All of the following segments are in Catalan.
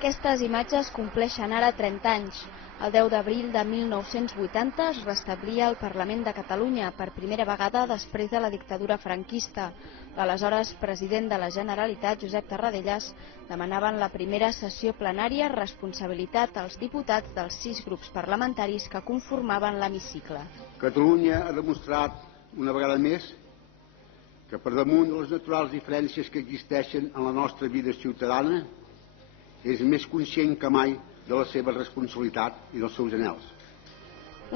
Aquestes imatges compleixen ara 30 anys. El 10 d'abril de 1980 es restablia el Parlament de Catalunya per primera vegada després de la dictadura franquista. L'aleshores president de la Generalitat, Josep Tarradellas, demanaven la primera sessió plenària, responsabilitat als diputats dels 6 grups parlamentaris que conformaven l'hemicicle. Catalunya ha demostrat una vegada més que per damunt de les naturals diferències que existeixen en la nostra vida ciutadana és més conscient que mai de la seva responsabilitat i dels seus anhels.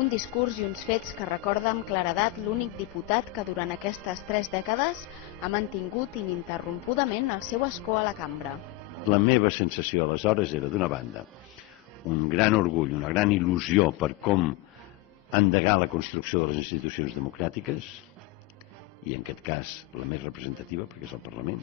Un discurs i uns fets que recorda amb claredat l'únic diputat que durant aquestes 3 dècades ha mantingut ininterrompudament el seu escó a la cambra. La meva sensació aleshores era, d'una banda, un gran orgull, una gran il·lusió per com endegar la construcció de les institucions democràtiques, i en aquest cas la més representativa, perquè és el Parlament,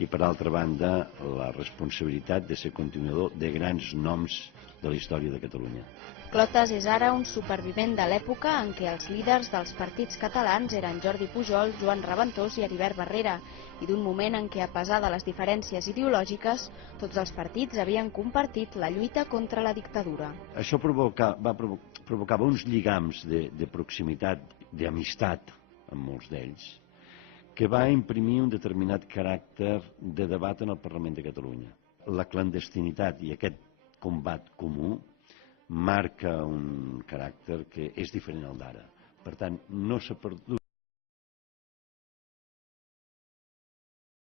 i per altra banda la responsabilitat de ser continuador de grans noms de la història de Catalunya. Clotas és ara un supervivent de l'època en què els líders dels partits catalans eren Jordi Pujol, Joan Raventós i Heribert Barrera, i d'un moment en què, a pesar de les diferències ideològiques, tots els partits havien compartit la lluita contra la dictadura. Això provocava uns lligams de proximitat, d'amistat amb molts d'ells, que va imprimir un determinat caràcter de debat en el Parlament de Catalunya. La clandestinitat i aquest combat comú marca un caràcter que és diferent al d'ara. Per tant, no s'ha perdut